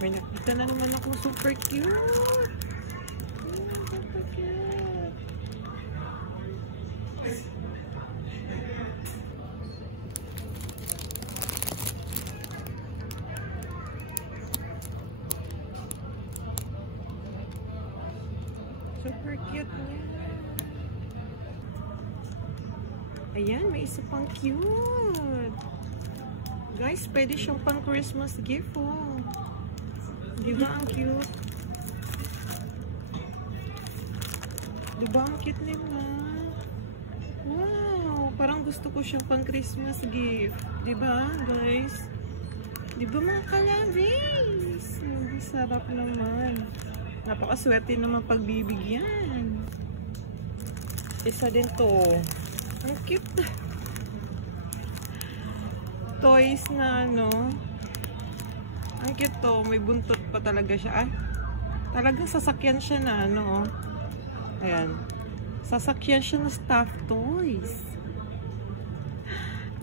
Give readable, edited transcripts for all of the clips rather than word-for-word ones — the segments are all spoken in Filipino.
May nakita na naman akong super cute. Super cute. Super cute niya. Ayan, may isa pang cute. Guys, pwede siyang pang Christmas gift, oh. Diba ang cute? Diba ang cute nila? Wow! Parang gusto ko siyang pang Christmas gift. Diba, guys? Diba mga kalabis? Sarap naman. Napakaswerte naman pagbibigyan. Isa din to. Ang cute. Toys na ano. Ang cute to. May buntot pa talaga siya. Ah, talagang sasakyan siya na ano. Ayan. Sasakyan siya na stuffed toys.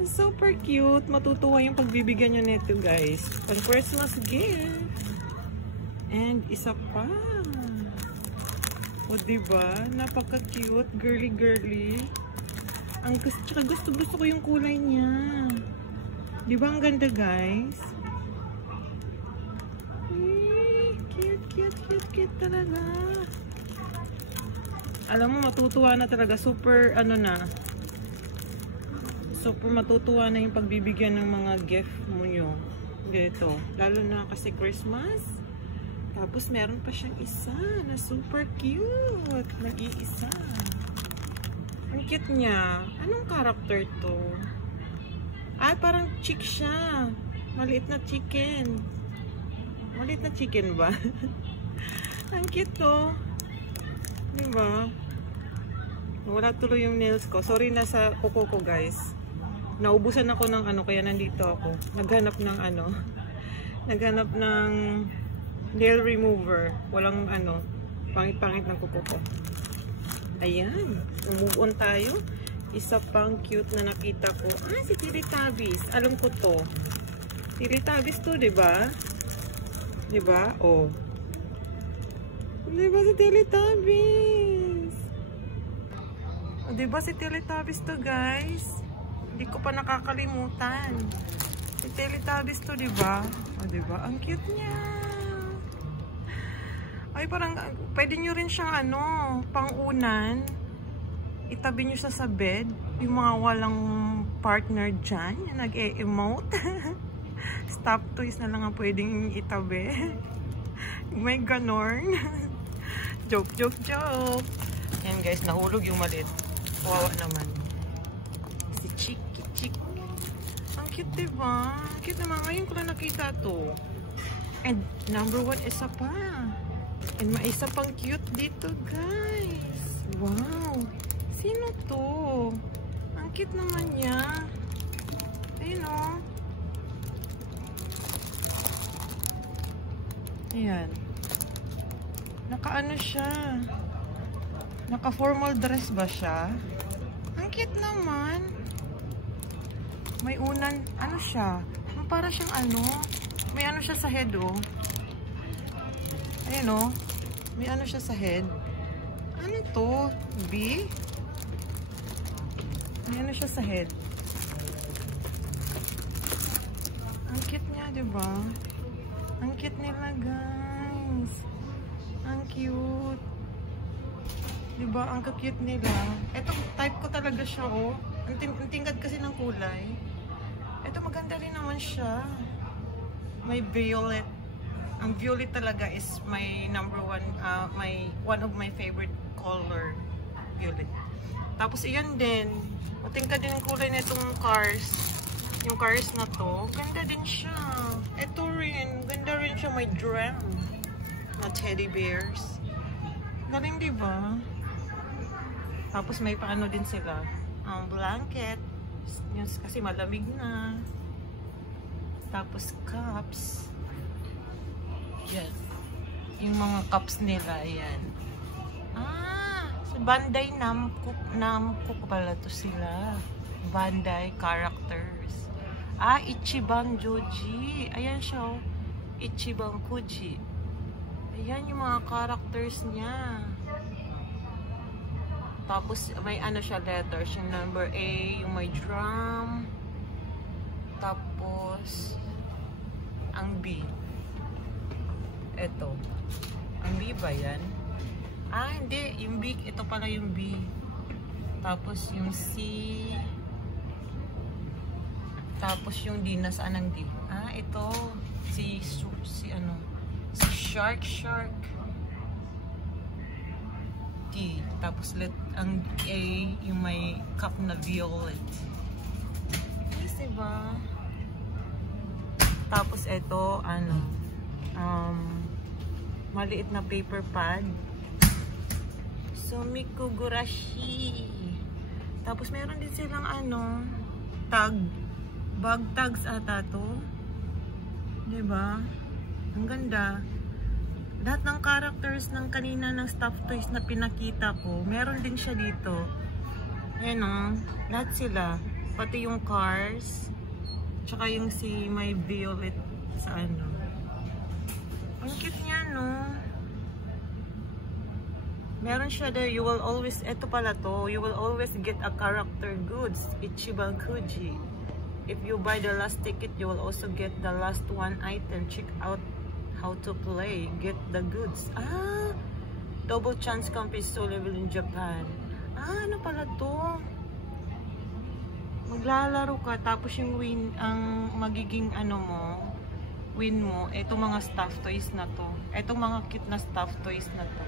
Super cute. Matutuwa yung pagbibigyan nyo nito, guys. Pang Christmas gift. And isa pa. O diba? Napaka-cute. Girly-girly. Ang gusto ko yung kulay niya. Diba ang ganda, guys? Cute talaga. Alam mo, matutuwa na talaga. Super, ano na. Super matutuwa na yung pagbibigyan ng mga gift mo nyo. Dito. Lalo na kasi Christmas. Tapos, meron pa siyang isa na super cute. Nag-iisa. Ang cute niya. Anong character to? Ay, parang chick siya. Maliit na chicken. Maliit na chicken ba? Ang cute to. Diba? Wala tuloy yung nails ko. Sorry na sa kuko ko, guys. Naubusan ako ng ano, kaya nandito ako. Naghanap ng ano. Naghanap ng nail remover. Walang ano. Pangit-pangit ng kuko ko. Ayan. Move on tayo. Isa pang cute na nakita ko. Ah, si Teletubbies. Alam ko to. Teletubbies to, diba? Diba? Oh. Diba si Teletubbies? Oh, diba si Teletubbies to, guys? Hindi ko pa nakakalimutan. Si Teletubbies to, diba? Oh, diba? Ang cute niya. Ay, parang, pwede nyo rin siyang ano, pang-unan. Itabi nyo siya sa bed. Yung mga walang partner dyan, yung nag-e-emote. Stop toys na lang ang pwedeng itabi. May ganorn. Joke. Ayan, guys, nahulog yung maliit. Kawawa naman. Si Chick. Ang cute, diba? Ang cute naman. Ngayon ko lang nakita to. And number 1 isa pa. And may isa pang cute dito, guys. Wow. Sino to? Ang cute naman niya. Ayun, oh. Ayan. Naka-ano siya? Naka-formal dress ba siya? Ang cute naman. May unan. Ano siya? Para siyang ano. May ano siya sa head, oh. Ayun, oh. May ano siya sa head. Ano to? B? May ano siya sa head. Ang cute niya, diba? Ang cute nila, guys. Ang cute. Diba? Ang cute nila. Ito, type ko talaga siya, oh. Ang tingkad kasi ng kulay. Ito, maganda rin naman siya. May violet. Ang violet talaga is my number 1, one of my favorite color. Violet. Tapos, iyan din. Tingkad din ang kulay na itong cars. Yung cars na to. Ganda din siya. Ito rin. Ganda rin siya. May drum. Na teddy bears. Galing, diba? Tapos, may paano din sila. Ang blanket. Kasi malamig na. Tapos, cups. Yan. Yung mga cups nila. Ayan. Ah! So, Bandai Namco pala to sila. Bandai characters. Ah, Ichiban Joji. Ayan siya, oh. Ichiban Kuji. Ayan yung mga characters niya. Tapos may ano siya, letters. Yung number A, yung may drum. Tapos ang B. Ito. Ang B ba yan? Ah, hindi. Yung B, ito pala yung B. Tapos yung C. Tapos yung D, nasaan ang D? Ah, ito. Si ano? Si Shark. D. Tapos ang A, yung may cup na violet. Yes, diba? Tapos ito, ano? Maliit na paper pad. Sumiko Gurashi. Tapos meron din silang ano, tag. Bag tags ata to. Diba? Ang ganda. Lahat ng characters ng kanina ng stuffed toys na pinakita ko, meron din siya dito. Ayan o. Lahat sila. Pati yung cars. Tsaka yung si may violet sa ano. Ang cute niya, no? Meron siya there, you will always, eto pala to, you will always get a character goods, Ichiban Kuji. If you buy the last ticket, you will also get the last one item. Check out how to play, get the goods. Ah, double chance companies so level in Japan. Ah, ano pala to? Maglalaro ka, tapos yung win, ang magiging ano mo, win mo, etong mga stuffed toys na to. Etong mga cute na stuffed toys na to.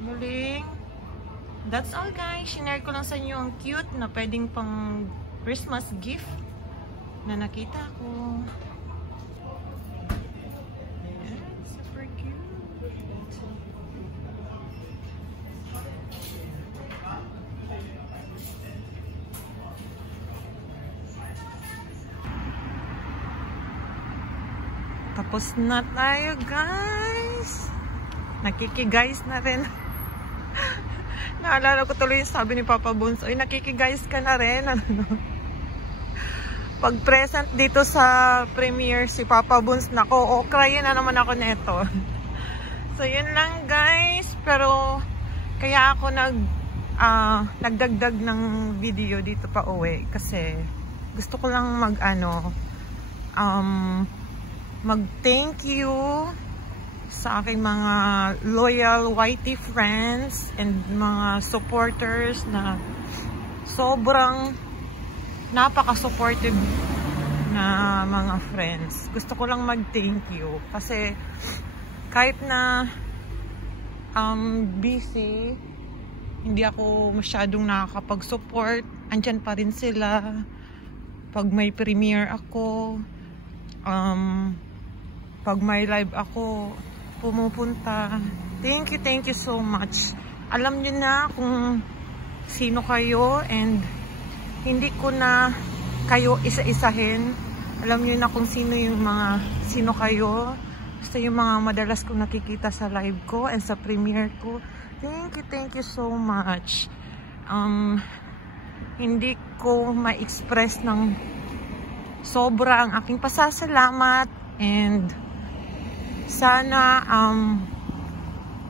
Muling, that's all guys. Shinare ko lang sa inyo ang cute na pwedeng pang Christmas gift na nakita ko. Super cute. Tapos na tayo guys. Nakikiguys na rin. Naalala ko tuloy yung sabi ni Papa Bones, ay nakikiguys ka na rin. Ano? Pag present dito sa premiere si Papa Bones, nako,okrayin na naman ako nito. So yun lang guys. Pero kaya ako nagdagdag ng video dito pa uwi. Kasi gusto ko lang mag thank you sa aking mga loyal YT friends and mga supporters na sobrang napaka-supportive na mga friends. Gusto ko lang mag-thank you kasi kahit na busy, hindi ako masyadong nakakapag-support, andyan pa rin sila pag may premiere ako, pag may live ako, pumupunta. Thank you so much. Alam niyo na kung sino kayo and hindi ko na kayo isa-isahin. Alam niyo na kung sino kayo. Basta yung mga madalas kong nakikita sa live ko and sa premiere ko. Thank you so much. Hindi ko ma-express ng sobra ang aking pasasalamat and sana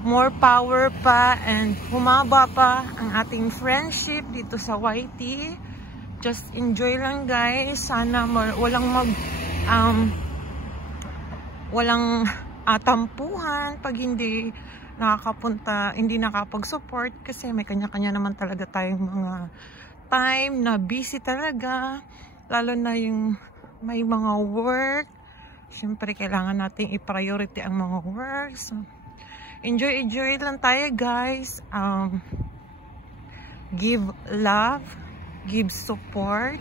more power pa and humaba pa ang ating friendship dito sa YT. Just enjoy lang guys. Sana walang tampuhan pag hindi nakakapag-support kasi may kanya-kanya naman talaga tayong mga time na busy talaga, lalo na yung may mga work. Siyempre kailangan nating i-priority ang mga work. So, enjoy lang tayo guys. Give love, give support.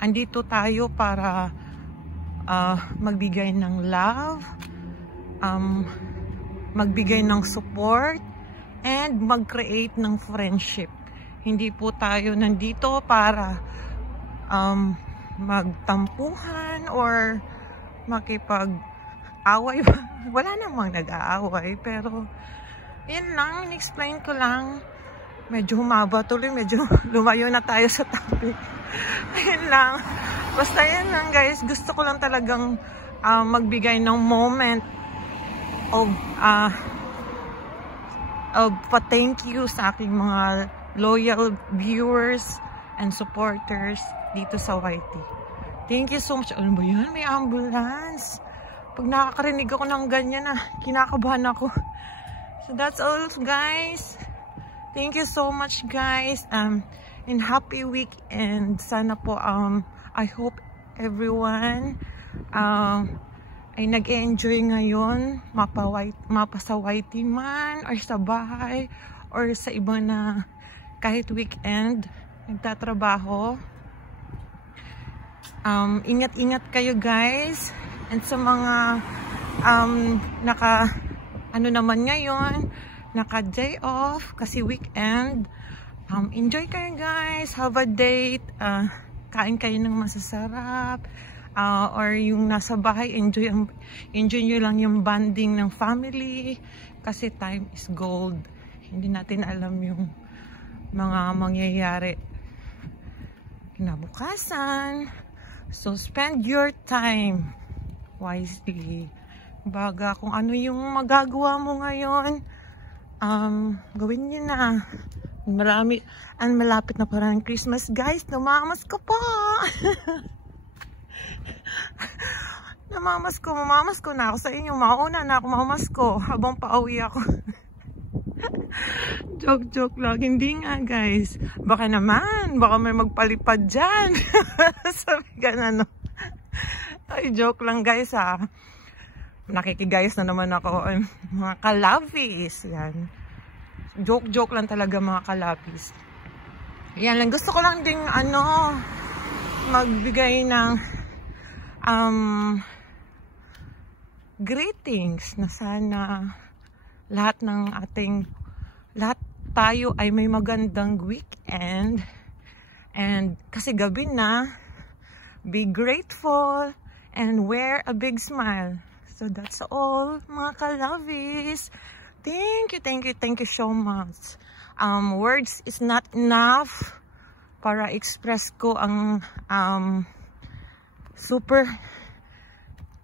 Andito tayo para magbigay ng love, magbigay ng support, and mag-create ng friendship. Hindi po tayo nandito para magtampuhan or makipag-away. Wala namang nag-aaway, pero yun lang, in-explain ko lang. Medyo humaba tuloy, medyo lumayo na tayo sa topic. Ayun lang. Basta yun lang guys, gusto ko lang talagang magbigay ng moment of pa-thank you sa aking mga loyal viewers and supporters dito sa YT. Thank you so much. Ano ba yan? May ambulance. Pag nakakarinig ako ng ganyan kinakabahan ako. So that's all, guys. Thank you so much, guys. And happy weekend. Sana po, I hope everyone ay nag-enjoy ngayon, mapa sa YT man, or sa bahay, or sa iba na kahit weekend, nagtatrabaho. Ingat-ingat kayo, guys. And sa mga ano naman ngayon, naka-day off kasi weekend, enjoy kayo, guys. Have a date. Kain kayo ng masasarap. Or yung nasa bahay, enjoy nyo lang yung bonding ng family. Kasi time is gold. Hindi natin alam yung mga mangyayari kinabukasan. So, spend your time wisely. Baga, kung ano yung magagawa mo ngayon, gawin nyo na. Malapit na parang Christmas, guys. Namamas ko pa. Mamamas ko na ako sa inyo. Mauna na ako mamasko habang pauwi ako. Joke lang. Hindi nga, guys. Baka may magpalipad dyan. Sabi ka na, no? Ay, joke lang, guys, nakikigayas na naman ako. Mga kalabis. Yan. Joke lang talaga, mga kalabis. Yan lang. Gusto ko lang ding, magbigay ng greetings na sana lahat tayo ay may magandang weekend. And kasi gabi na, be grateful and wear a big smile. So that's all, mga ka-lovies. Thank you so much. Words is not enough para express ko ang super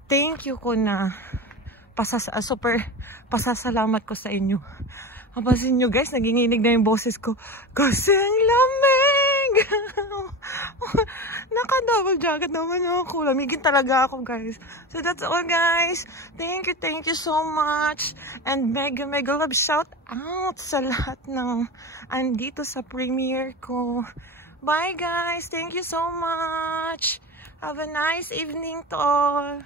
thank you ko na super pasasalamat ko sa inyo. Kapasin nyo, guys, naginginig na yung boses ko kasi ang lamig. Naka-double jacket naman ako. Lamigin talaga ako, guys. So that's all, guys. Thank you so much. And mega love shout out sa lahat ng andito sa premiere ko. Bye, guys. Thank you so much. Have a nice evening to all.